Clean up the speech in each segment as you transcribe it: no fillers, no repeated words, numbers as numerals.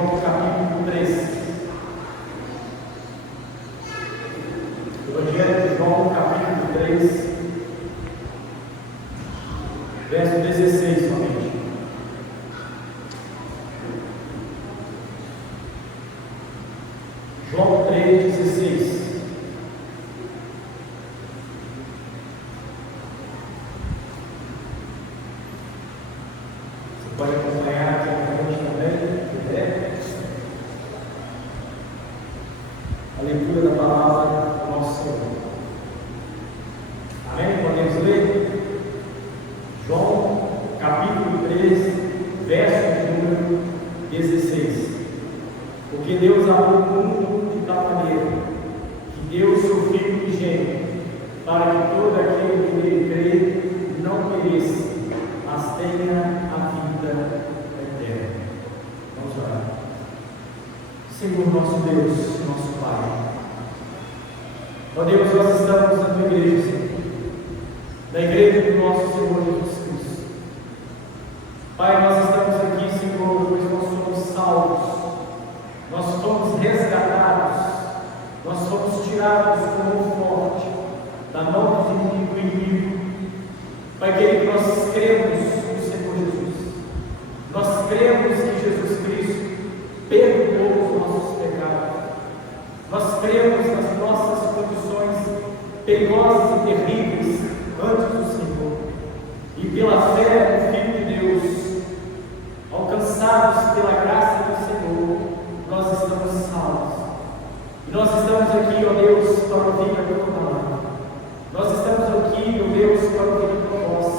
João capítulo 3. Evangelho de João capítulo 3, verso 16 somente. João 3, 16. Você pode acompanhar aqui com a gente também, se quiser. A leitura da palavra do nosso Senhor. Amém? Podemos ler? João capítulo 3, verso de número 16. Porque Deus amou o mundo de tal maneira que deu o seu Filho unigênito, para que todo aquele que nele crê não pereça, mas tenha a vida eterna. Vamos orar. Senhor nosso Deus, nosso Pai, ó Deus, nós estamos na tua igreja, Senhor, na igreja do nosso Senhor Jesus Cristo. Pai, nós estamos aqui, Senhor, pois nós somos salvos. Nós fomos resgatados, nós fomos tirados como forte da mão do inimigo. Pai querido, nós cremos no Senhor Jesus. Nós cremos que Jesus Cristo perdoou os nossos pecados. Nós cremos nas nossas condições perigosas e terríveis antes do Senhor. E pela fé no Filho de Deus, alcançados pela graça do Senhor, nós estamos salvos. E nós estamos aqui, ó Deus, para ouvir a tua palavra. Nós estamos aqui, ó Deus, para ouvir a tua voz,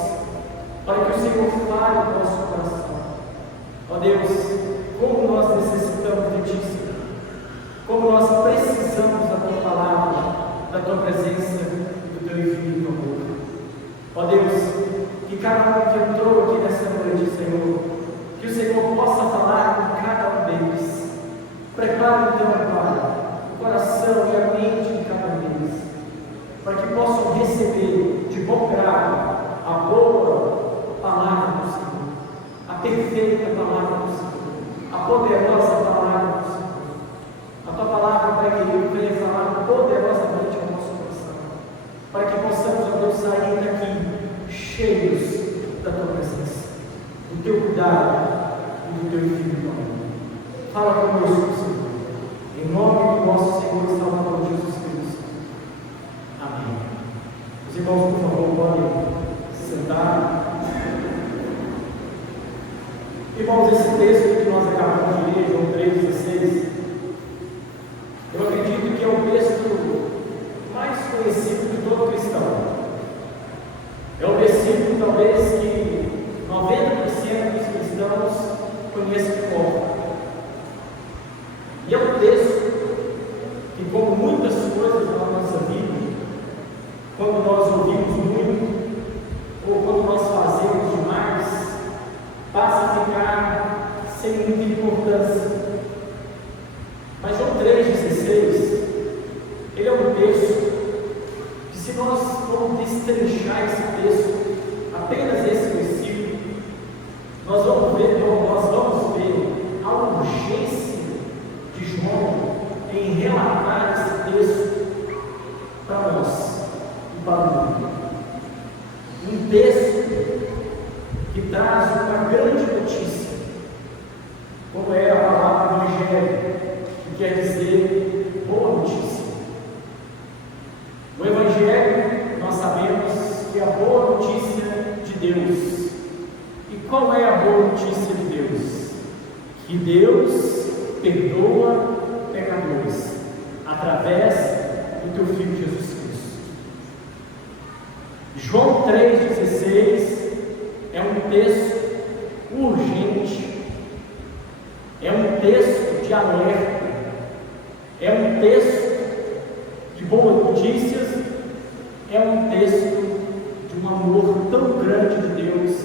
para que o Senhor fale o nosso coração. Ó Deus, como nós necessitamos de ti, Senhor. Como nós precisamos da tua palavra, da tua presença e do teu infinito amor. Ó Deus, que cada um que entrou aqui nessa noite, Senhor, que o Senhor possa falar com cada um deles. Prepare então, Pai, o coração e a mente de cada um deles, para que possam receber de bom grado a boa palavra do Senhor, a perfeita palavra do Senhor, a poderosa palavra do Senhor. A tua palavra, Pai querido, venha falar poderosamente ao nosso coração, para que possamos, ó Deus, sair daqui cheios da tua presença, do teu cuidado e do teu infinito amor. Fala conosco, Senhor, em nome do nosso Senhor e Salvador Jesus Cristo. Amém. Os irmãos, por favor, podem se sentar. Irmãos, esse texto que nós acabamos de ler, João 3,16, eu acredito que é o texto mais conhecido de todo cristão. É o versículo, talvez, que 90% dos cristãos conhecem de cor. E é um texto que, como muitas coisas na nossa vida, quando nós ouvimos muito, ou quando nós fazemos demais, passa a ficar sem muita importância. Mas João 3,16, ele é um texto que, se nós formos destrinchar esse texto, apenas esse versículo, nós vamos ver a urgência de João em relatar esse texto para nós e para o mundo. Um texto que traz uma grande notícia, como é a palavra do Evangelho, que quer dizer boa notícia. O Evangelho, nós sabemos que é a boa notícia de Deus. E qual é a boa notícia de Deus? Que Deus perdoa pecadores através do teu Filho Jesus Cristo. João 3,16 é um texto urgente, é um texto de alerta, é um texto de boas notícias, é um texto de um amor tão grande de Deus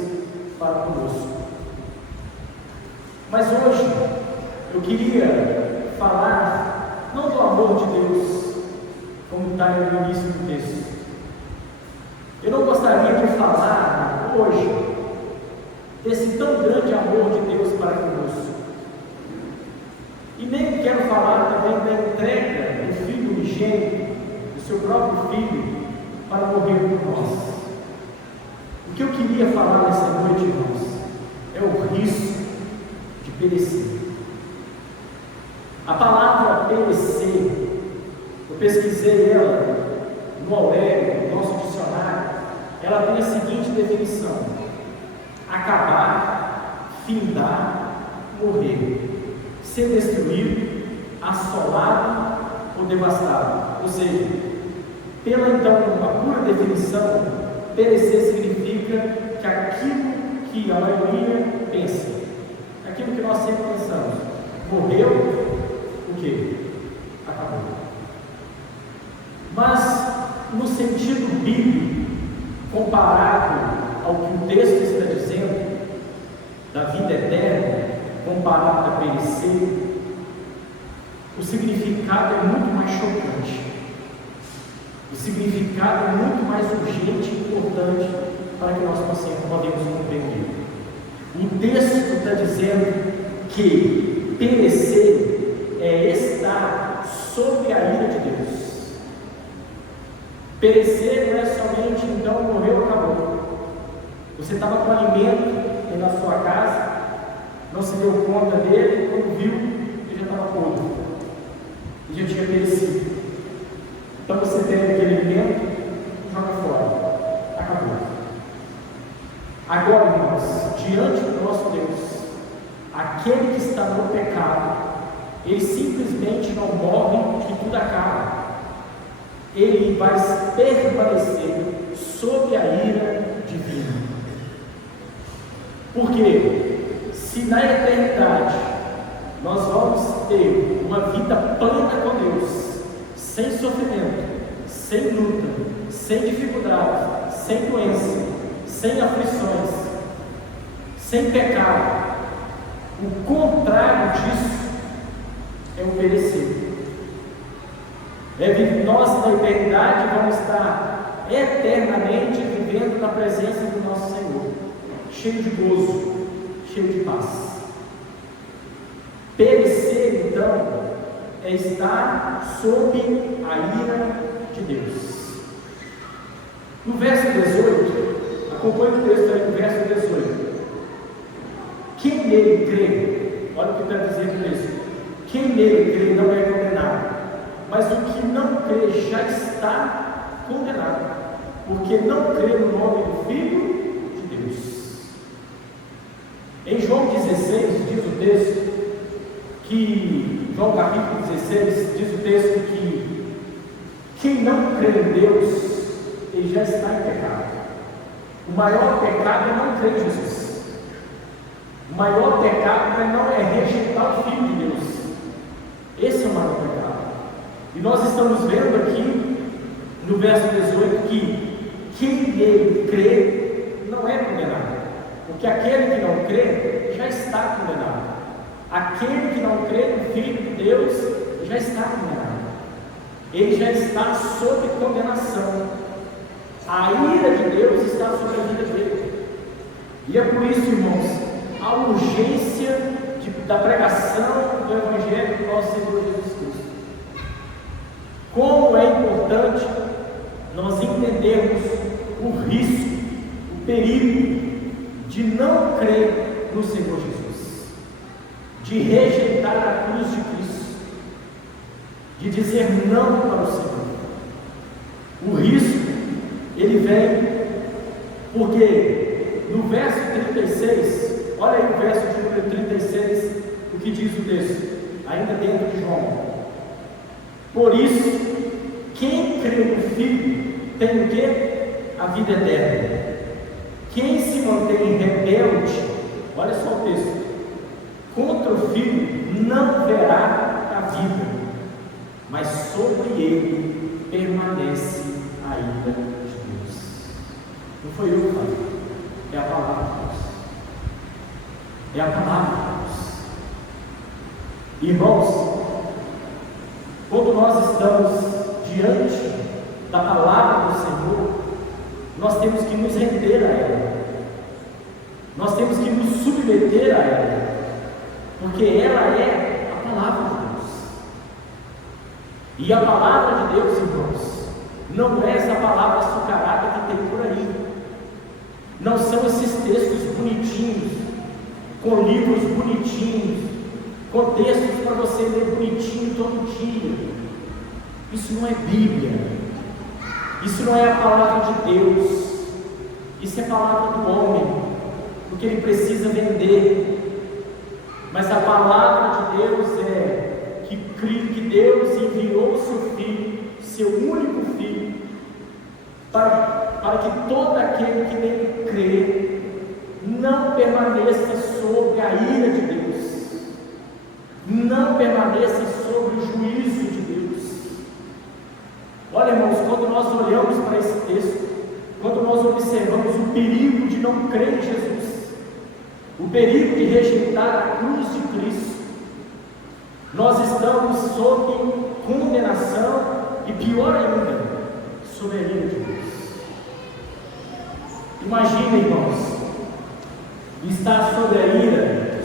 para conosco. Mas hoje eu queria falar não do amor de Deus, como está no início do texto. Eu não gostaria de falar hoje desse tão grande amor de Deus para conosco. E nem quero falar também da entrega do Filho unigênito, do seu próprio Filho, para morrer por nós. O que eu queria falar nessa noite, irmãos, é o risco de perecer. A palavra perecer, eu pesquisei ela no Aurélio, no nosso dicionário, ela tem a seguinte definição: acabar, findar, morrer, ser destruído, assolado ou devastado. Ou seja, pela então uma pura definição, perecer significa que aquilo que a maioria pensa, aquilo que nós sempre pensamos, morreu, o que? Acabou. Mas no sentido bíblico, comparado ao que o texto está dizendo, da vida eterna, comparado a perecer, o significado é muito mais chocante. O significado é muito mais urgente e importante para que nós podemos compreender. O texto está dizendo que perecer é estar sob a ira de Deus. Perecer não é somente, então, morreu, acabou. Você estava com alimento na sua casa, não se deu conta dele, quando viu, ele já estava podre, e já tinha perecido. Então você tem aquele alimento, joga fora, acabou. Agora, irmãos, diante do nosso Deus, aquele que está no pecado, ele simplesmente não morre e tudo acaba. Ele vai permanecer sob a ira divina. Porque se na eternidade nós vamos ter uma vida plena com Deus, sem sofrimento, sem luta, sem dificuldade, sem doença, sem aflições, sem pecado, o contrário disso é o perecer. Nós na eternidade vamos estar eternamente vivendo na presença do nosso Senhor, cheio de gozo, cheio de paz. Perecer, então, é estar sob a ira de Deus. No verso 18, acompanhe o texto aí no verso 18. Quem nele crê, olha o que está dizendo o texto: quem nele crê não é condenado, mas o que não crê já está condenado, porque não crê no nome do Filho de Deus. Em João 16, diz o texto que, João capítulo 16, diz o texto que quem não crê em Deus, ele já está em pecado. O maior pecado é não crer em Jesus. O maior pecado é rejeitar o Filho de Deus. Esse é o maior pecado. E nós estamos vendo aqui no verso 18 que quem nele crê não é condenado, porque aquele que não crê já está condenado. Aquele que não crê no Filho de Deus já está condenado. Ele já está sob condenação. A ira de Deus está sobre a vida dele. E é por isso, irmãos, a urgência da pregação do Evangelho do nosso Senhor Jesus Cristo. Como é importante nós entendermos o risco, o perigo de não crer no Senhor Jesus, de rejeitar a cruz de Cristo, de dizer não para o Senhor. O risco, ele vem porque no verso 36, olha aí o verso de número 36, o que diz o texto, ainda dentro de João: por isso, quem crê no Filho tem o quê? A vida eterna. Quem se mantém rebelde, olha só o texto, contra o Filho não verá a vida, mas sobre ele permanece a ira de Deus. Não foi eu que falei, é a palavra de Deus. É a palavra de Deus. Irmãos, quando nós estamos diante da palavra do Senhor, nós temos que nos render a ela, nós temos que nos submeter a ela, porque ela é a palavra de Deus. E a palavra de Deus, irmãos, não é essa palavra açucarada que tem por aí. Não são esses textos bonitinhos, com livros bonitinhos, com textos para você ler bonitinho todo dia. Isso não é Bíblia. Isso não é a palavra de Deus. Isso é a palavra do homem, porque ele precisa vender. Mas a palavra de Deus é que Deus enviou o seu Filho, seu único Filho, para que todo aquele que nele crê não permaneça sobre a ira de Deus, não permaneça sobre o juízo de Deus. Olha, irmãos, quando nós olhamos para esse texto, quando nós observamos o perigo de não crer em Jesus, o perigo de rejeitar a cruz de Cristo, nós estamos sob condenação e, pior ainda, sob a ira de Deus. Imagina, irmãos, estar sob a ira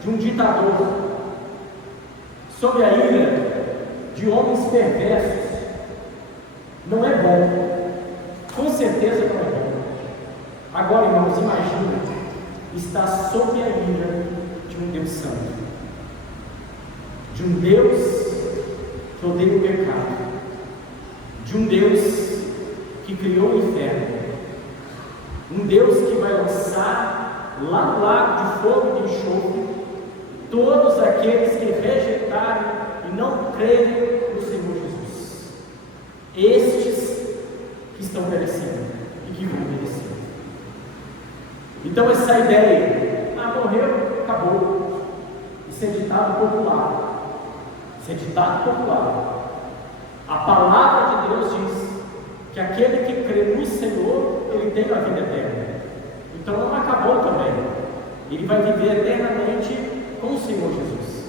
de um ditador, sob a ira de homens perversos. Não é bom, com certeza não é bom. Agora, irmãos, imagina estar sob a ira de um Deus santo, de um Deus que odeia o pecado, de um Deus que criou o inferno, um Deus que vai lançar lá no lago de fogo e de enxofre todos aqueles que rejeitarem e não crerem no Senhor Jesus. Estes que estão perecendo e que vão perecer. Então essa ideia, morreu, acabou. Isso é ditado popular. Isso é ditado popular. A palavra de Deus diz que aquele que crê no Senhor, ele tem a vida eterna. Então não acabou também. Ele vai viver eternamente com o Senhor Jesus.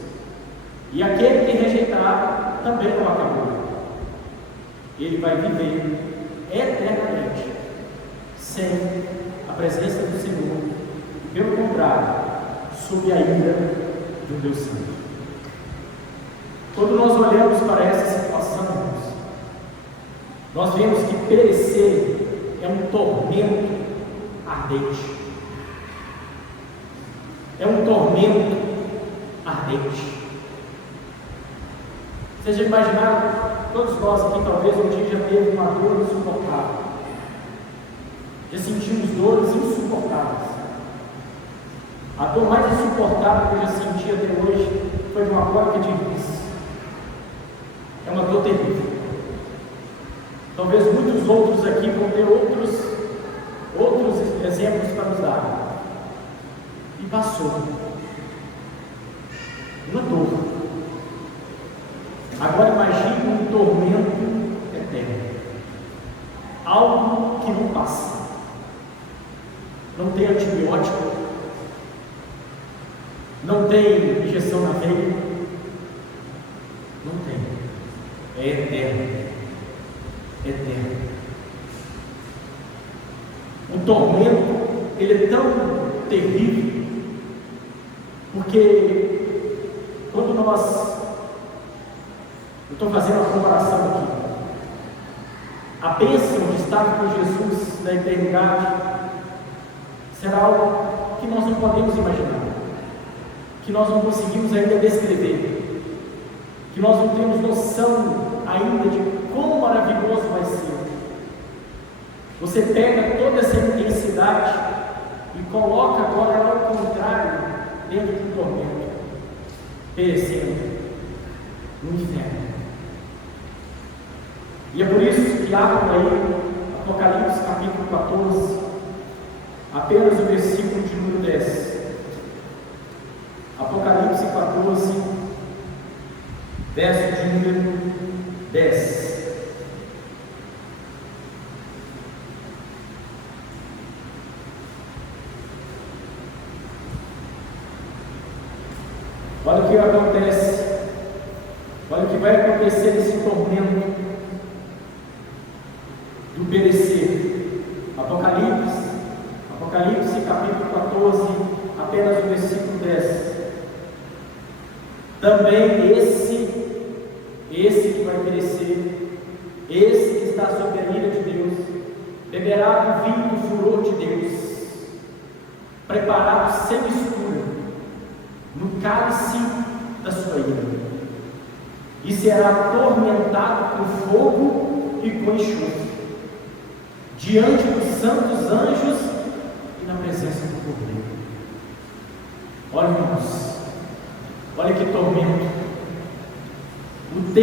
E aquele que rejeitar também não acabou. Ele vai viver eternamente sem a presença do Senhor, pelo contrário, sob a ira de um Deus Santo. Quando nós olhamos para essa situação, irmãos, nós vemos que perecer é um tormento ardente. É um tormento ardente. Vocês já imaginaram, todos nós aqui talvez um dia já teve uma dor insuportável, já sentimos dores insuportáveis. A dor mais insuportável que eu já senti até hoje foi de uma cólica de rins. É uma dor terrível. Talvez muitos outros aqui vão ter outros exemplos para nos dar. E passou. Uma dor. Agora imagine um tormento eterno. Algo que não passa. Não tem antibiótico. Não tem injeção na veia. Não tem. É eterno. Eterno. O tormento, ele é tão terrível, porque quando eu estou fazendo uma comparação aqui, a bênção de estar com Jesus na eternidade será algo que nós não podemos imaginar, que nós não conseguimos ainda descrever, que nós não temos noção ainda de quão maravilhoso vai ser. Você pega toda essa intensidade e coloca agora ela ao contrário dentro de um tormento, perecendo no inferno. E é por isso que abro aí Apocalipse capítulo 14, apenas o versículo de número 10. Apocalipse 14, verso de número 10. Olha o que acontece, olha o que vai acontecer nesse tormento do perecer. Apocalipse capítulo 14, apenas o versículo 10. também esse que vai perecer, esse que está sob a ira de Deus, beberá do vinho do furor de Deus, preparado sem mistura, no cálice da sua ira, e será atormentado com fogo e com enxofre, diante dos santos anjos e na presença do Cordeiro. Olha, irmãos, olha que tormento. O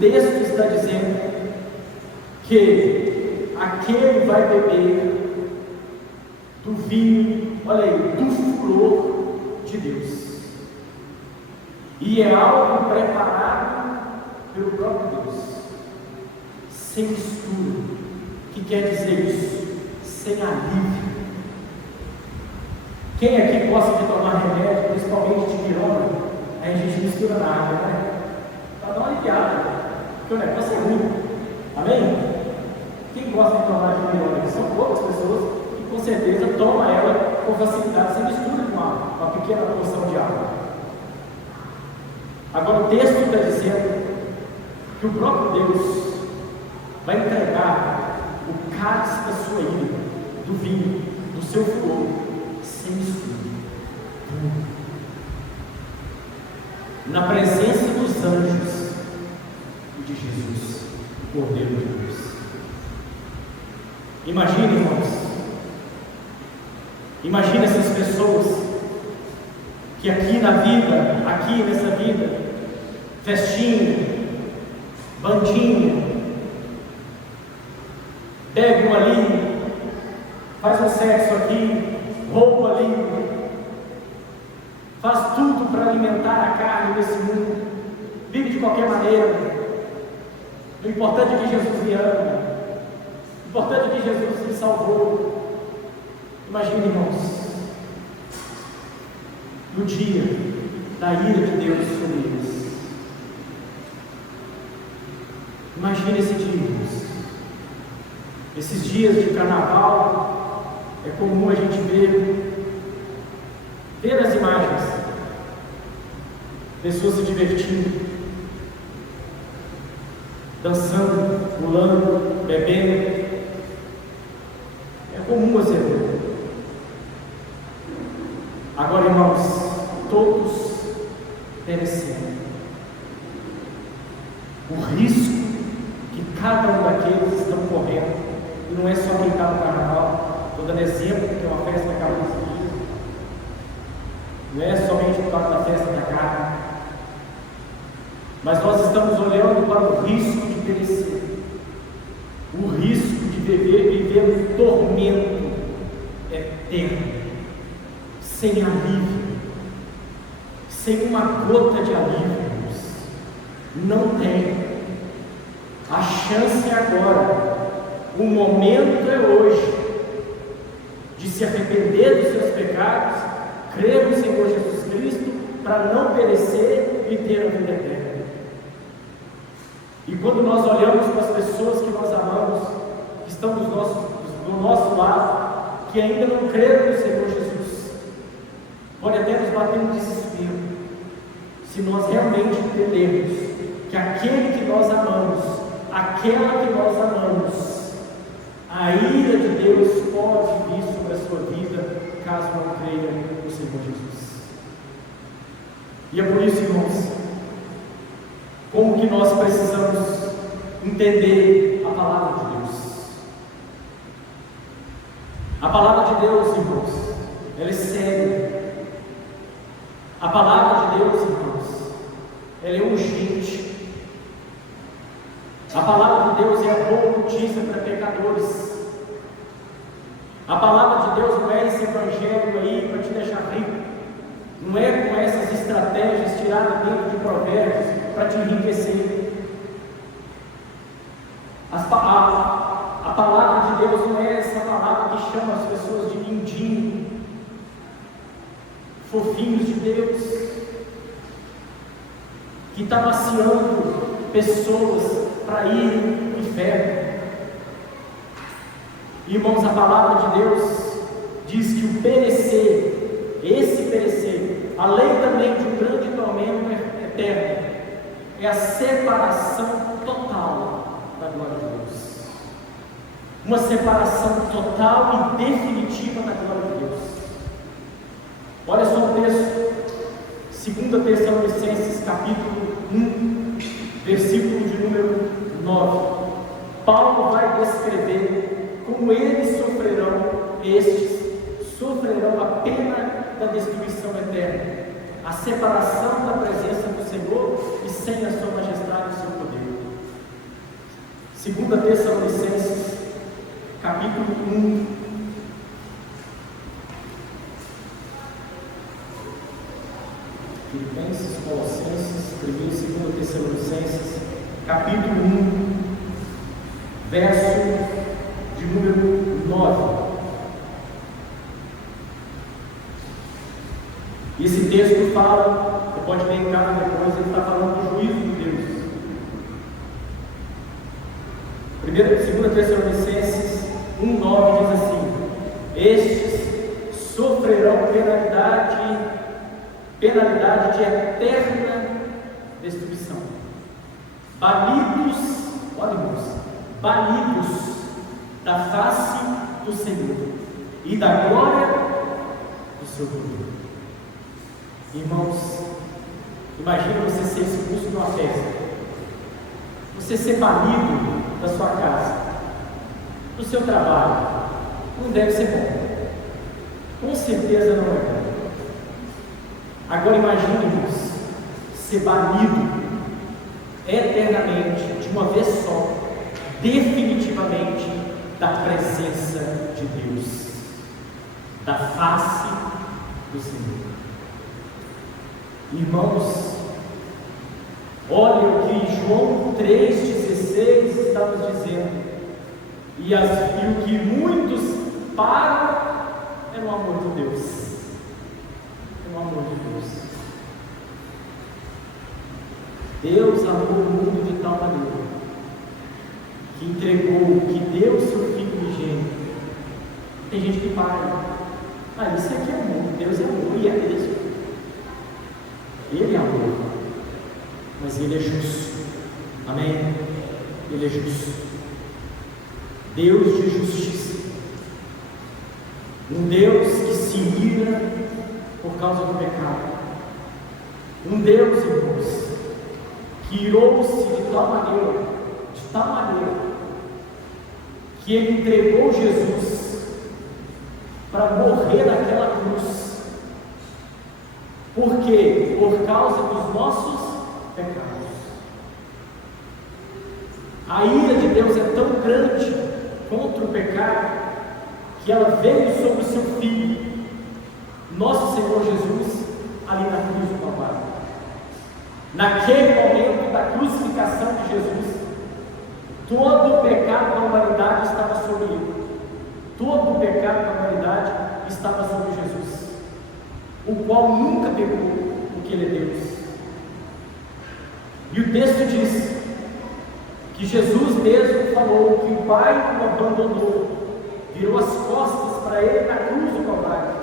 texto está dizendo que aquele vai beber do vinho, olha aí, do furor de Deus, e é algo preparado pelo próprio Deus, sem mistura. O que quer dizer isso? Sem alívio. Quem aqui gosta de tomar remédio, principalmente de pirona, aí a gente mistura na água, né? Para dar uma aliviada, porque o negócio é ruim. Amém? Quem gosta de tomar de pirona? São poucas pessoas que com certeza tomam ela com facilidade, sem mistura com uma pequena porção de água. Agora o texto está dizendo que o próprio Deus vai entregar o cálice da sua ira, do vinho, do seu furor, sem mistura, na presença dos anjos e de Jesus, o Cordeiro de Deus. Imagine, irmãos, imagine essas pessoas que aqui na vida, aqui nessa vida, festinha, bandinha, bebe um ali, faz um sexo aqui, rouba ali, faz tudo para alimentar a carne desse mundo, vive de qualquer maneira. O importante é que Jesus me ama, o importante é que Jesus me salvou. Imagine, irmãos, no dia da ira de Deus sobre eles. Imagine esse dia, irmãos. Esses dias de carnaval, é comum a gente ver as imagens, pessoas se divertindo, dançando, pulando, bebendo. É comum você ver. Agora, irmãos, todos perecendo. O risco que cada um daqueles estão correndo, e não é só quem está no carnaval. Estou dando exemplo, porque é uma festa que acabou esse dia. Não é somente por causa da festa da carne, mas nós estamos olhando para o risco de perecer, o risco de viver um tormento eterno, sem alívio, sem uma gota de alívio. Não tem. A chance é agora, o momento é hoje, de se arrepender dos seus pecados, crer no Senhor Jesus Cristo, para não perecer e ter a vida eterna. E quando nós olhamos para as pessoas que nós amamos, que estão do nosso lado, que ainda não creram no Senhor Jesus, pode até nos bater um desespero, se nós realmente entendermos que aquele que nós amamos, aquela que nós amamos, a ira de Deus pode vir sobre a sua vida, caso não creia no Senhor Jesus. E é por isso, irmãos, como que nós precisamos entender a palavra de Deus. A palavra de Deus, irmãos, ela é séria. A palavra de Deus, irmãos, ela é urgente. A palavra de Deus é a boa notícia para pecadores. A palavra de Deus não é esse evangelho aí para te deixar rico, não é com essas estratégias tiradas dentro de provérbios para te enriquecer. A palavra de Deus não é essa palavra que chama as pessoas de lindinho, fofinhos de Deus, que está maciando pessoas para ir no inferno. Irmãos, a palavra de Deus diz que o perecer, esse perecer, além também de um grande tormento eterno é a separação total da glória de Deus. Uma separação total e definitiva da glória de Deus. Olha só o texto, 2 Tessalonicenses capítulo 1, versículo de número 9. Paulo vai descrever como eles sofrerão a pena da destruição eterna, a separação da presença do Senhor e sem a sua majestade e seu poder. 2 Tessalonicenses capítulo 1, Filipenses, Colossenses, 1 e 2 Tessalonicenses, capítulo 1, verso de número 9. Esse texto fala, você pode ler em casa depois, ele está falando do juízo de Deus. 2 Tessalonicenses 1,9 diz assim: estes sofrerão penalidade de eterna destruição, banidos, olha irmãos, banidos da face do Senhor e da glória do seu poder. Irmãos, imagina você ser expulso de uma festa, você ser banido da sua casa, do seu trabalho. Não deve ser bom, com certeza não é bom. Agora imagine-nos ser banido eternamente, de uma vez só, definitivamente, da presença de Deus, da face do Senhor. Irmãos, olha o que João 3,16 está nos dizendo, e o que muitos param é no amor de Deus, é no amor de Deus. Deus amou o mundo de tal maneira que entregou, que deu o seu Filho unigênito. Tem gente que para, isso aqui é amor, Deus é amor, e é mesmo. Ele é amor, mas Ele é justo, amém? Ele é justo, Deus de justiça, um Deus que se ira por causa do pecado, um Deus, irmãos, que irou-se de tal maneira, que Ele entregou Jesus para morrer naquela cruz. Por quê? Por causa dos nossos pecados. A ira de Deus é tão grande contra o pecado que ela veio sobre o seu Filho, nosso Senhor Jesus, ali na cruz do Calvário. Naquele momento da crucificação de Jesus, todo o pecado da humanidade estava sobre Ele. Todo o pecado da humanidade estava sobre Jesus, o qual nunca pecou, porque Ele é Deus. E o texto diz que Jesus mesmo falou que o Pai o abandonou, virou as costas para Ele na cruz do Calvário,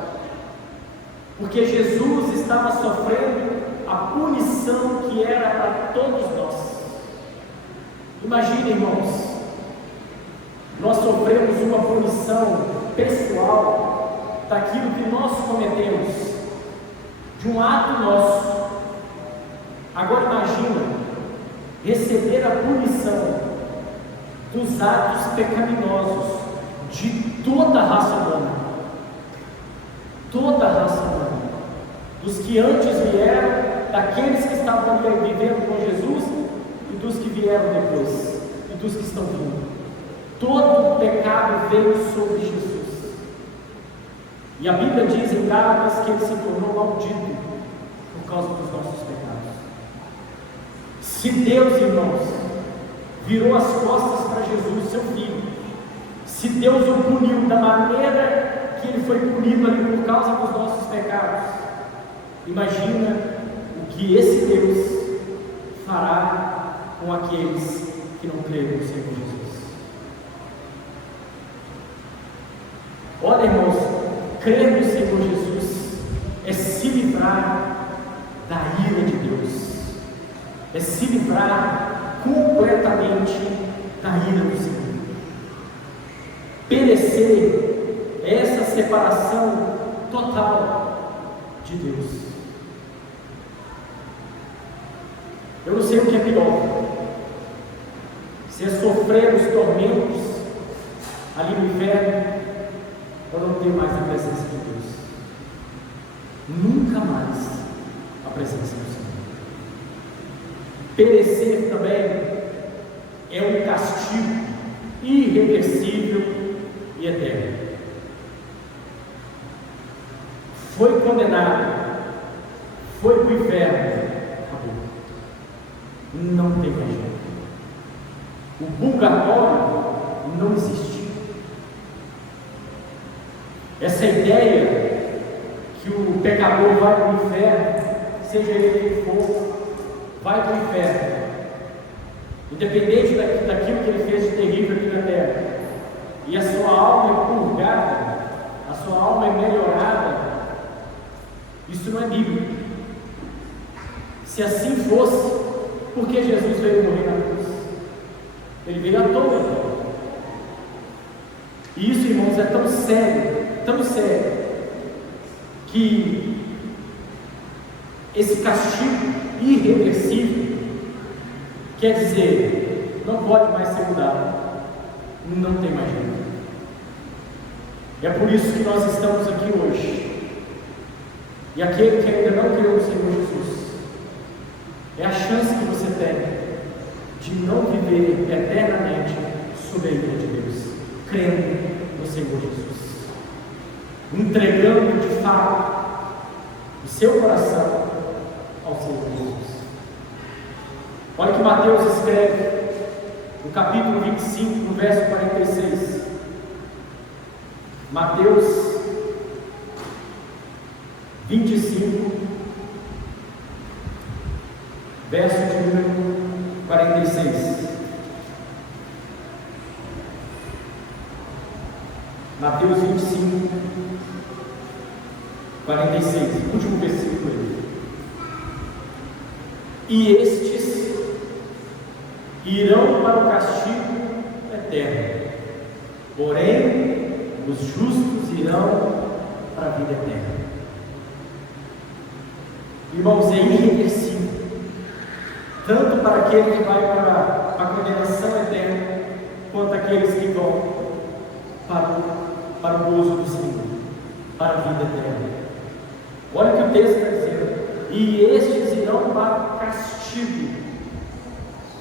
porque Jesus estava sofrendo a punição que era para todos nós. Imagine, irmãos, nós sofremos uma punição pessoal daquilo que nós cometemos, de um ato nosso. Agora imagina receber a punição dos atos pecaminosos de toda a raça humana, dos que antes vieram, daqueles que estavam vivendo com Jesus e dos que vieram depois e dos que estão vindo. Todo o pecado veio sobre Jesus, e a Bíblia diz em Gálatas que Ele se tornou maldito por causa dos nossos pecados. Se Deus, irmãos, virou as costas para Jesus, seu Filho, se Deus o puniu da maneira que Ele foi punido ali por causa dos nossos pecados, imagina o que esse Deus fará com aqueles que não creem no Senhor Jesus. Olha, irmãos, crer no Senhor Jesus é se livrar da ira de Deus. é se livrar completamente da ira do Senhor. Perecer é essa separação total de Deus. Eu não sei o que é pior, se é sofrer os tormentos ali no inferno, ou não ter mais a presença de Deus. Nunca mais a presença do Senhor. Perecer também é um castigo irreversível e eterno. Foi condenado, foi para o inferno, acabou. Não tem mais jeito. O purgatório não existe. Essa ideia que o pecador vai para o inferno, seja ele quem for, vai para o inferno, independente daquilo que ele fez de terrível aqui na terra, e a sua alma é purgada, a sua alma é melhorada, isso não é bíblico. Se assim fosse, por que Jesus veio morrer na cruz? Ele veio à toa. E isso, irmãos, é tão sério, que esse castigo irreversível quer dizer, não pode mais ser mudado, não tem mais jeito. É por isso que nós estamos aqui hoje. E aquele que ainda não creu no Senhor Jesus, é a chance que você tem de não viver eternamente sob a ira de Deus, crendo no Senhor Jesus, entregando de fato o seu coração ao Senhor Jesus. Olha que Mateus escreve no capítulo 25, no verso 46. Mateus 25, verso de número 46. Mateus 25, 46, último versículo aí. E estes irão para o castigo eterno, porém os justos irão para a vida eterna. Irmãos, é irreversível, tanto para aquele que vai para a condenação eterna, quanto aqueles que vão para o gozo do Senhor, para a vida eterna. Olha o que o texto está dizendo: e estes irão para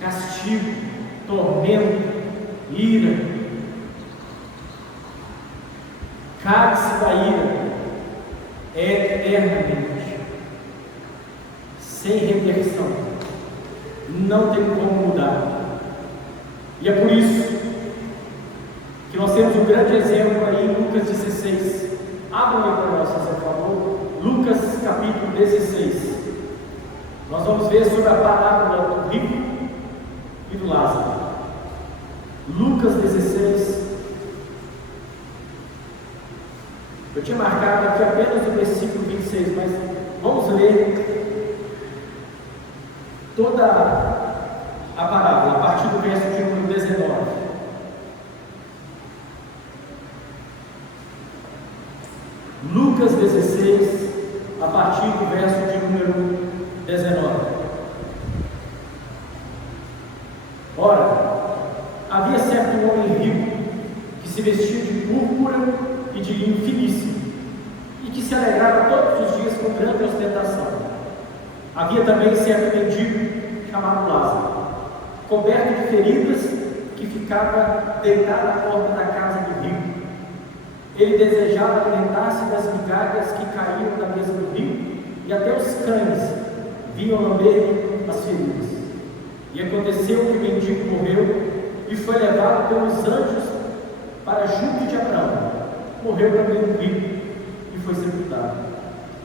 castigo, tormento, ira, cálice da ira, eternamente, sem reversão, não tem como mudar. E é por isso que nós temos um grande exemplo aí em Lucas 16. Abram aí para nós, por favor, Lucas capítulo 16. Nós vamos ver sobre a parábola do rico e do Lázaro. Lucas 16. Eu tinha marcado aqui apenas o versículo 26, mas vamos ler toda a parábola, a partir do verso de número 19. Lucas 16, a partir do verso de número 19. Ora, havia certo homem rico que se vestia de púrpura e de linho finíssimo, e que se alegrava todos os dias com grande ostentação. Havia também certo mendigo chamado Lázaro, coberto de feridas, que ficava deitado à porta da casa do rico. Ele desejava alimentar-se das migalhas que caíam da mesa do rico, e até os cães vinham lamber as feridas. E aconteceu que o mendigo morreu e foi levado pelos anjos para junto de Abraão. Morreu também o rico e foi sepultado.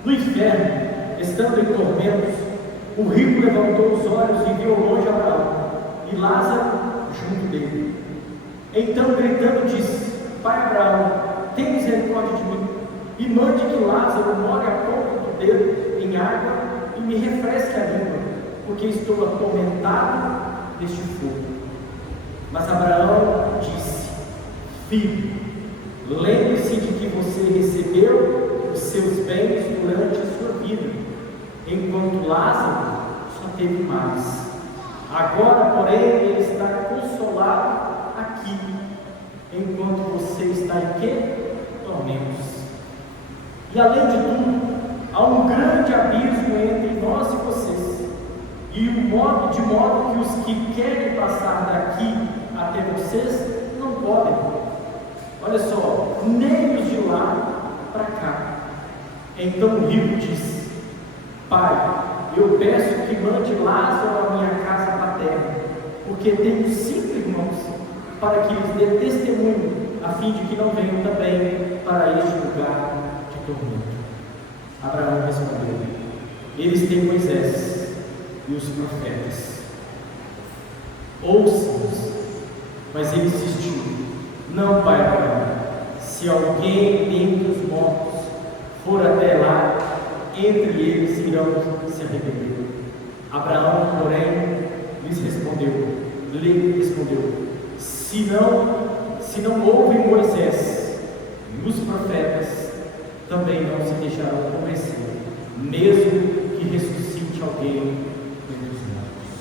No inferno, estando em tormentos, o rico levantou os olhos e viu ao longe Abraão e Lázaro junto dele. Então, gritando, disse: Pai Abraão, tem misericórdia de mim, e mande que Lázaro molhe a ponta do dedo em água e me refresque a língua, porque estou atormentado neste fogo. Mas Abraão disse: filho, lembre-se de que você recebeu os seus bens durante a sua vida, enquanto Lázaro só teve mais. Agora, porém, ele está consolado aqui, enquanto você está em quê? Tormentos. E além de tudo, há um grande abismo entre nós e vocês, de modo que os que querem passar daqui até vocês não podem. Olha só, nem os de lá para cá. Então o rico disse: pai, eu peço que mande Lázaro à minha casa paterna, porque tenho 5 irmãos, para que lhes dê testemunho, a fim de que não venham também para este lugar de tormento. Abraão respondeu: eles têm Moisés e os profetas, ouçam-os. Mas ele insistiu: não, pai Abraão, se alguém dentre os mortos for até lá, entre eles irão se arrepender. Abraão, porém, lhe respondeu: se não houve Moisés e os profetas, também não se deixarão convencer, mesmo que ressuscite alguém dentre os mortos.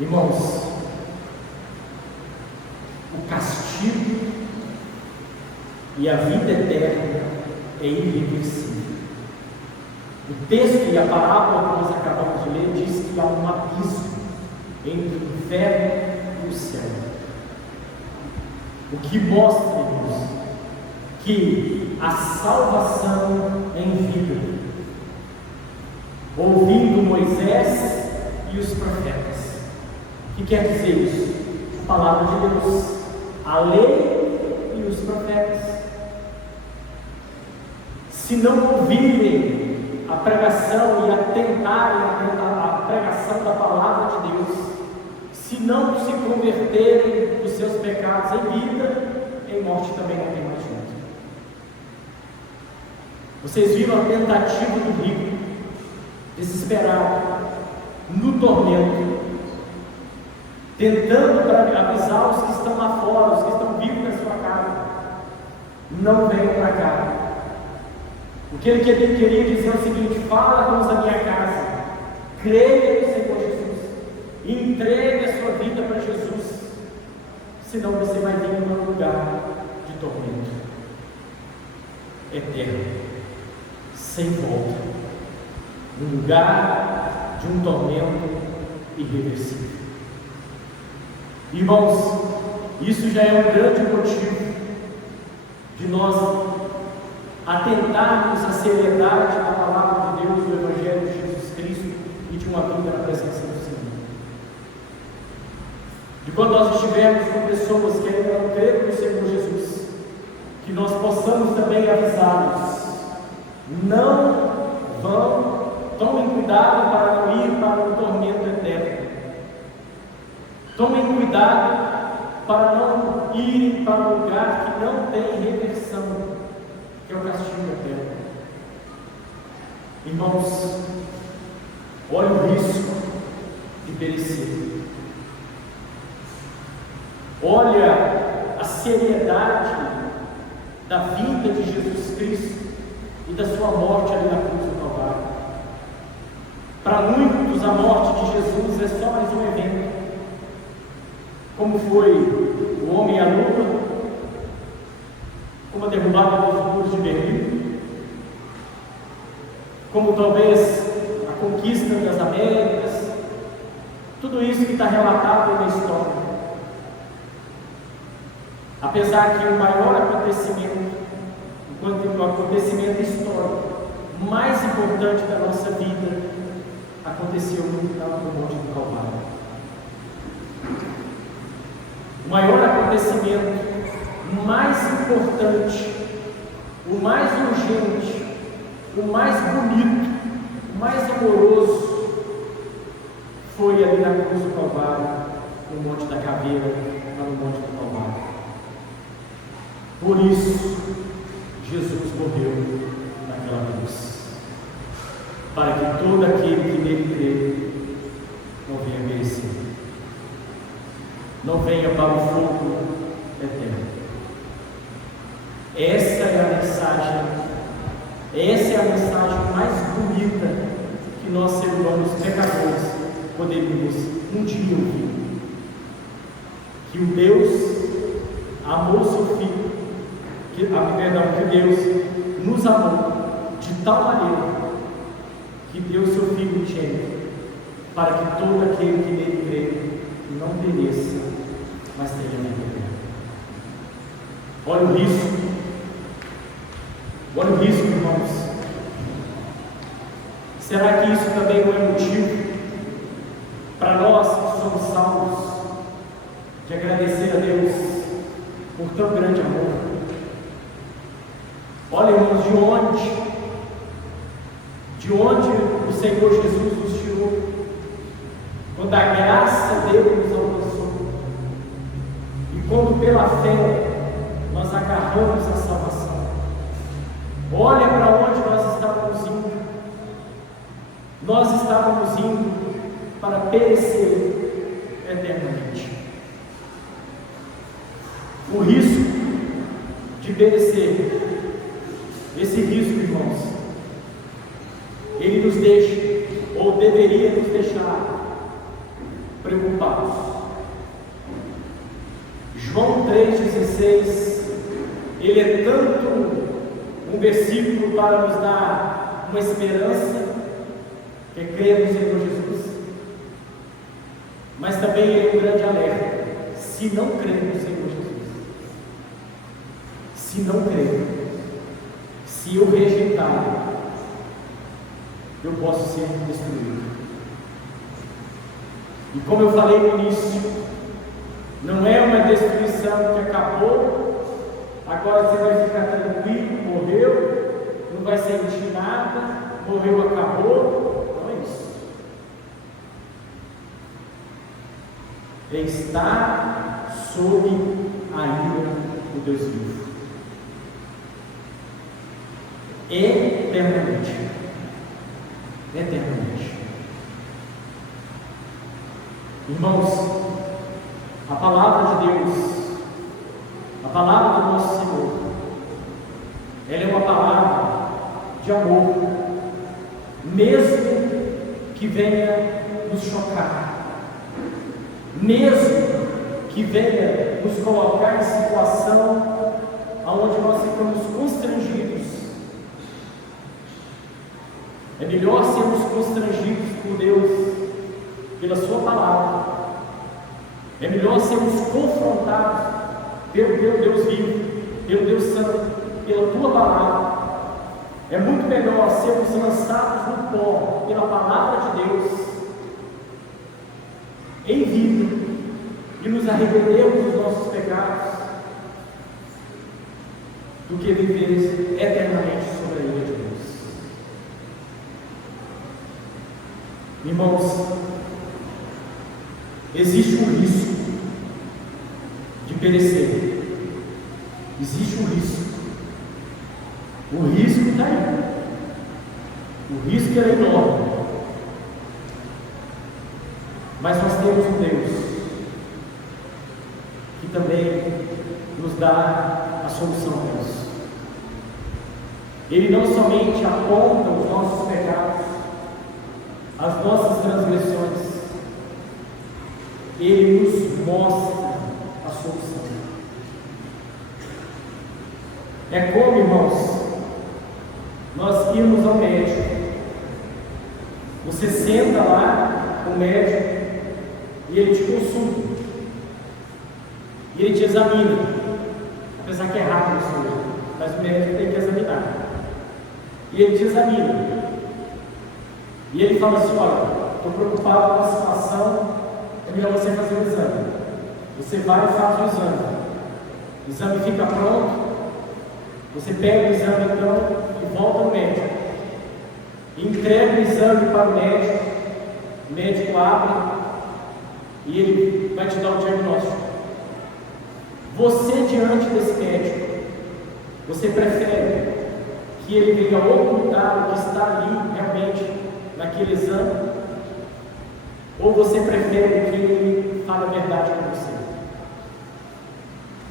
Irmãos, o castigo e a vida eterna é irreversível. O texto e a parábola que nós acabamos de ler diz que há um abismo entre o inferno e o céu. O que mostra-nos que a salvação é em vida, ouvindo Moisés e os profetas. O que quer dizer isso? A palavra de Deus, a lei e os profetas. Se não ouvirem a pregação e atentarem à pregação da palavra de Deus, se não se converterem dos seus pecados em vida, em morte também não tem mais jeito. Vocês viram a tentativa do rico, desesperado, no tormento, tentando para avisar os que estão lá fora, os que estão vivos na sua casa: não venham para cá. O que ele queria dizer é o seguinte: fala com os da minha casa, creia no Senhor Jesus, entregue a sua vida para Jesus, senão você vai vir em um lugar de tormento eterno, sem volta, no lugar de um tormento irreversível. Irmãos, isso já é um grande motivo de nós atentarmos à seriedade da palavra de Deus, do Evangelho de Jesus Cristo e de uma vida na presença do Senhor. De quando nós estivermos com pessoas que ainda não creram no Senhor Jesus, que nós possamos também avisá-los: não vão, tomem cuidado para não ir para o tormento eterno. Tomem cuidado para não irem para um lugar que não tem reversão, que é o castigo eterno. Irmãos, olha o risco de perecer. Olha a seriedade da vida de Jesus Cristo e da sua morte ali na cruz do Calvário. Para muitos, a morte de Jesus é só mais um evento, como foi o homem e a lua, como a derrubada dos muros de Berlim, como talvez a conquista das Américas, tudo isso que está relatado na história. Apesar que o maior acontecimento, enquanto o acontecimento histórico mais importante da nossa vida, aconteceu no Monte do Calvário. O maior acontecimento, o mais importante, o mais urgente, o mais bonito, o mais amoroso, foi ali na cruz do Calvário, no Monte da Caveira, lá no Monte do Calvário. Por isso, Jesus morreu naquela cruz. para que todo aquele que nele crê não venha perecer, não venha para o fogo eterno. Essa é a mensagem mais bonita que nós, seres humanos pecadores, poderíamos um dia ouvir. Que o Deus amou seu Filho, que Deus nos amou de tal maneira que deu seu Filho unigênito, para que todo aquele que nele crê não pereça, mas tenha vida eterna. Olha o risco, irmãos. Será que isso também não é motivo para nós que somos salvos de agradecer a Deus por tão grande amor? Olha, irmãos, de onde o Senhor Jesus nos tirou, quando a graça dele nos alcançou, e quando pela fé nós agarramos a salvação. Olha para onde nós estávamos indo. Nós estávamos indo para perecer eternamente. O risco de perecer, esse risco, irmãos, ele nos deixa, ou deveria nos deixar, preocupados. João 3,16, ele é tanto um versículo para nos dar uma esperança, que é crer no Senhor Jesus, mas também ele é um grande alerta. Se não crer no Senhor Jesus, se não crer, se eu rejeitar, eu posso ser destruído. E como eu falei no início, não é uma destruição que acabou, agora você vai ficar tranquilo, morreu, não vai sentir nada, morreu, acabou. Não é isso. É estar sob a ira do Deus vivo eternamente. Irmãos, a palavra de Deus, a palavra do nosso Senhor, ela é uma palavra de amor, mesmo que venha nos chocar, mesmo que venha nos colocar em situação onde nós ficamos constrangidos. É melhor sermos constrangidos por Deus, pela sua palavra. É melhor sermos confrontados pelo Deus vivo, pelo Deus santo, pela tua palavra. É muito melhor sermos lançados no pó pela palavra de Deus em vida e nos arrependermos dos nossos pecados, do que viver eternamente sobre a ira de Deus. Irmãos, existe um risco de perecer. Existe um risco. O risco está aí. O risco é enorme. Mas nós temos um Deus que também nos dá a solução para isso. Ele não somente aponta os nossos pecados, as nossas transgressões, Ele nos mostra a solução. É como, irmãos, nós irmos ao médico. Você senta lá com o médico e ele te consulta, e ele te examina, apesar que é rápido isso, mas o médico tem que examinar. E ele te examina. E ele fala assim: olha, estou preocupado com a situação, é melhor você fazer o exame. Você vai e faz o exame. O exame fica pronto. Você pega o exame então e volta ao médico. Entrega o exame para o médico. O médico abre e ele vai te dar o diagnóstico. Você, diante desse médico, você prefere que ele venha ocultar o que está ali realmente naquele exame? Ou você prefere que ele fale a verdade com você?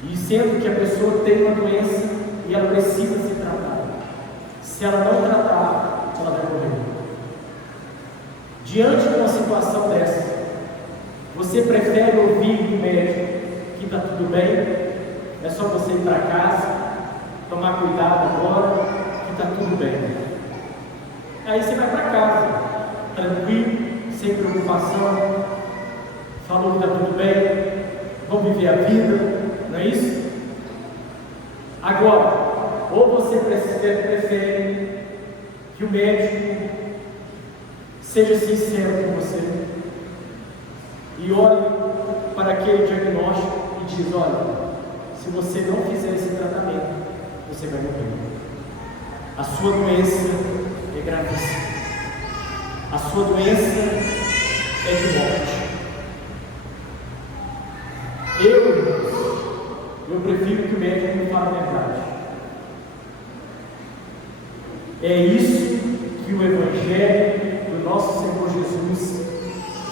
E sendo que a pessoa tem uma doença e ela precisa ser tratada, se ela não tratar, ela vai morrer. Diante de uma situação dessa, você prefere ouvir do médico que está tudo bem, é só você ir para casa, tomar cuidado agora, que está tudo bem. Aí você vai para casa, tranquilo, sem preocupação, falou que está tudo bem, vamos viver a vida, não é isso? Agora, ou você prefere que o médico seja sincero com você e olhe para aquele diagnóstico e diz: olha, se você não fizer esse tratamento, você vai morrer. A sua doença é gravíssima. A sua doença é de morte. Eu prefiro que o médico me fale a verdade. É isso que o Evangelho do nosso Senhor Jesus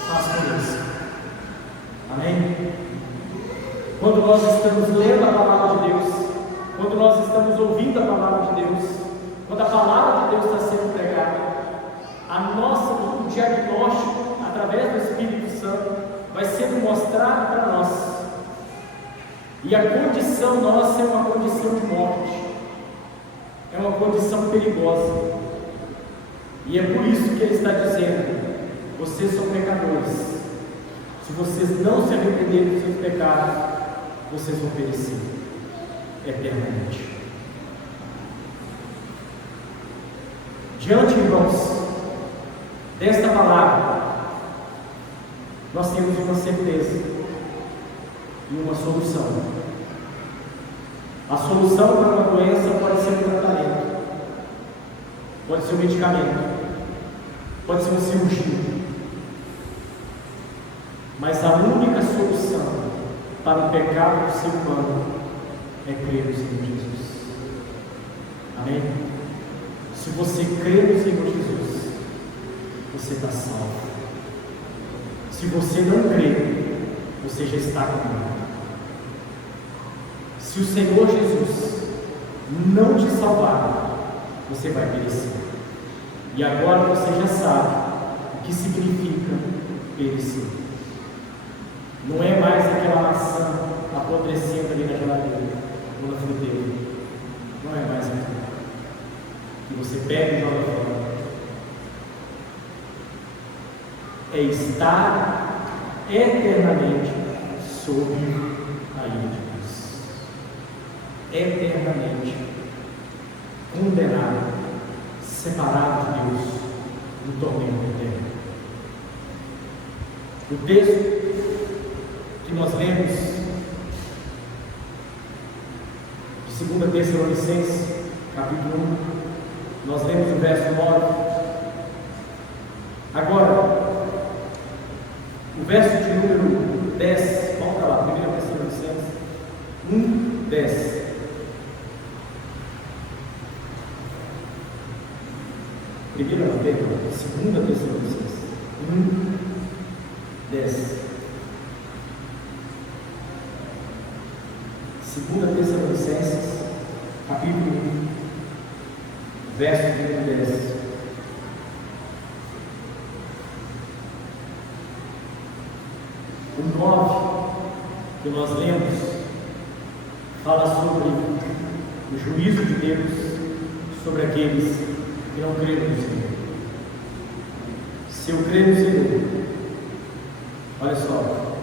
faz conosco. Amém? Quando nós estamos lendo a palavra de Deus, quando nós estamos ouvindo a palavra de Deus, quando a palavra de Deus está sendo pregada, o diagnóstico, através do Espírito Santo, vai sendo mostrado para nós. E a condição nossa é uma condição de morte, é uma condição perigosa. E é por isso que ele está dizendo: vocês são pecadores. Se vocês não se arrependerem dos seus pecados, vocês vão perecer eternamente. Diante, irmãos, desta palavra, nós temos uma certeza e uma solução. A solução para uma doença pode ser um tratamento, pode ser um medicamento, pode ser uma cirurgia, mas a única solução para o pecado do ser humano é crer no Senhor Jesus. Amém? Se você crer no Senhor Jesus, você está salvo. Se você não crer, você já está condenado. Se o Senhor Jesus não te salvar, você vai perecer. E agora você já sabe o que significa perecer. Não é mais aquela maçã apodrecendo ali na geladeira ou na fruteira. Não é mais aquilo que você pega e joga fora. É estar eternamente sob a ira de Deus. Eternamente condenado, separado de Deus no tormento eterno. O texto que nós lemos de 2 Tessalonicenses, capítulo 1, nós lemos o verso 9. Agora, o verso de número 10, vamos para lá, 1 Tessalonicenses 1, 10. Primeira não, segunda Tessalonicenses 1, 10. 2 Tessalonicenses, capítulo 1, verso de número 10. O 9 que nós lemos fala sobre o juízo de Deus sobre aqueles que não creram no Senhor. Se eu crer no Senhor, olha só,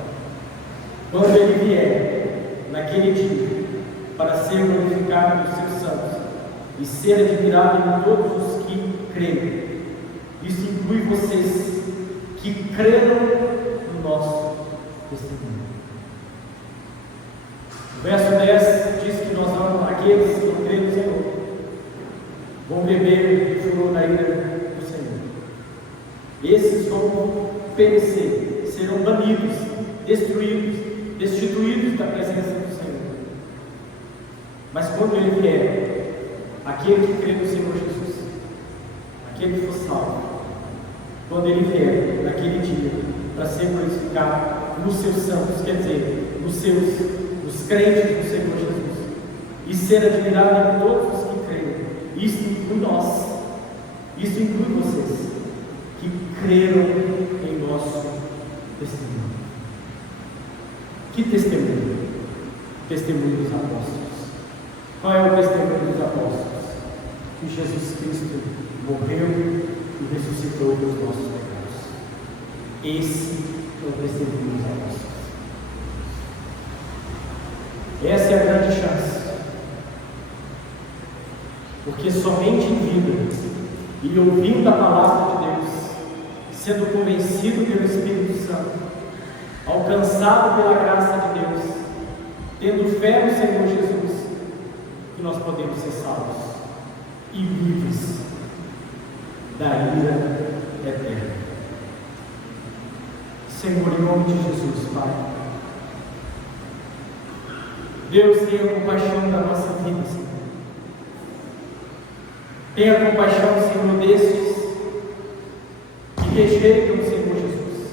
quando Ele vier naquele dia para ser glorificado nos seus santos e ser admirado em todos os que creem, isso inclui vocês que creram no nosso testemunho. O verso 10 diz que nós vamos, aqueles que não creem no Senhor, vão beber o furor da ira do Senhor. Esses vão perecer, serão banidos, destruídos, destituídos da presença do Senhor. Mas quando Ele vier, aquele que crê no Senhor Jesus, aquele que for salvo, quando Ele vier naquele dia para ser glorificado nos seus santos, quer dizer, nos crentes do Senhor Jesus, e ser admirado em todos os que creem. Isso inclui nós, isso inclui vocês, que creram em nosso testemunho. Que testemunho? Testemunho dos apóstolos. Qual é o testemunho dos apóstolos? Que Jesus Cristo morreu e ressuscitou pelos nossos pecados. Esse é o testemunho dos apóstolos. Essa é a grande chance. Porque somente em vida e ouvindo a palavra de Deus, sendo convencido pelo Espírito Santo, alcançado pela graça de Deus, tendo fé no Senhor Jesus, que nós podemos ser salvos e livres da ira eterna. Senhor, em nome de Jesus, Pai, Deus, tenha compaixão da nossa vida, Senhor. Tenha compaixão, Senhor, destes que rejeitam o Senhor Jesus,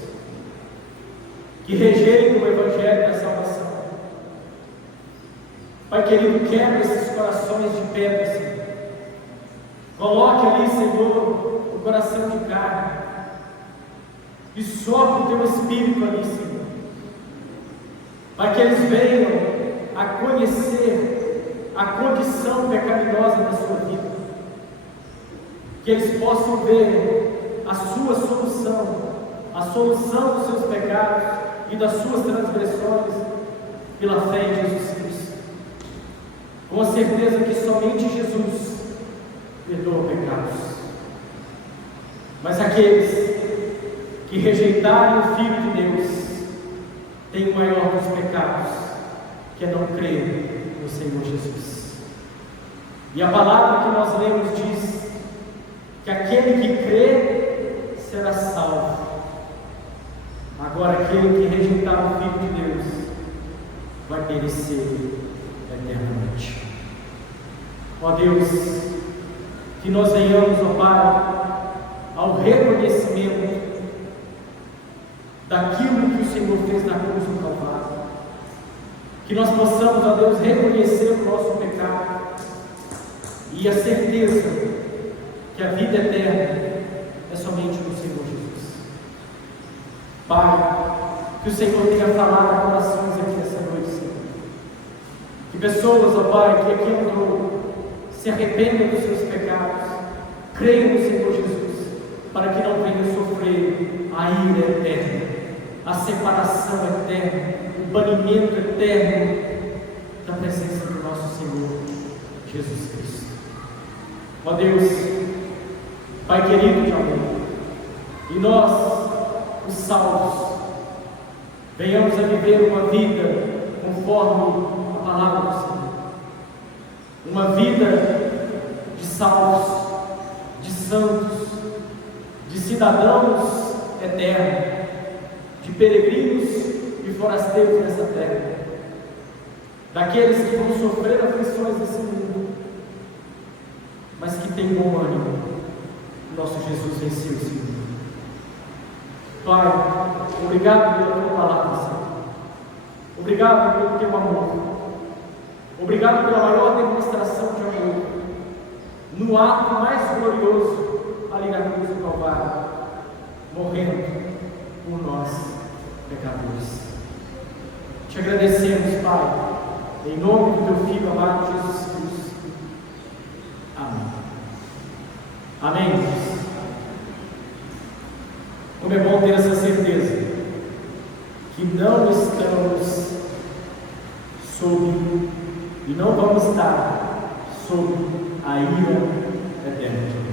que rejeitam o Evangelho da salvação. Pai querido, quebra esses corações de pedra, Senhor. Coloque ali, Senhor, o coração de carne e sopre o Teu Espírito ali, Senhor, para que eles venham a conhecer a condição pecaminosa da sua vida, que eles possam ver a sua solução, a solução dos seus pecados e das suas transgressões pela fé em Jesus Cristo, com a certeza que somente Jesus perdoa pecados. Mas aqueles que rejeitarem o Filho de Deus têm o maior dos pecados, que é não crer no Senhor Jesus. E a palavra que nós lemos diz que aquele que crê será salvo. Agora, aquele que rejeitar o Filho de Deus vai perecer eternamente. Ó Deus, que nós venhamos, ó Pai, ao reconhecimento daquilo que o Senhor fez na cruz do Calvário. Que nós possamos, ó Deus, reconhecer o nosso pecado e a certeza que a vida eterna é somente no Senhor Jesus. Pai, que o Senhor tenha falado a corações aqui essa noite, Senhor. Que pessoas, ó Pai, que aqui andou, se arrependam dos seus pecados, creiam no Senhor Jesus, para que não venham sofrer a ira eterna, a separação eterna, o banimento eterno da presença do nosso Senhor Jesus Cristo. Ó Deus, Pai querido de amor, e nós, os salvos, venhamos a viver uma vida conforme a palavra do Senhor, uma vida de salvos, de santos, de cidadãos eternos, de peregrinos e forasteiros nessa terra, daqueles que vão sofrer aflições desse mundo, mas que têm bom ânimo. Nosso Jesus venceu esse mundo. Pai, obrigado pela Tua palavra, Senhor. Obrigado pelo Teu amor. Obrigado pela maior demonstração de amor, no ato mais glorioso, ali na cruz do Calvário, morrendo por nós, pecadores. Te agradecemos, Pai, em nome do Teu Filho amado Jesus Cristo. Amém. Amém. Como é bom ter essa certeza que não estamos sob e não vamos estar sob a ira eterna de Deus.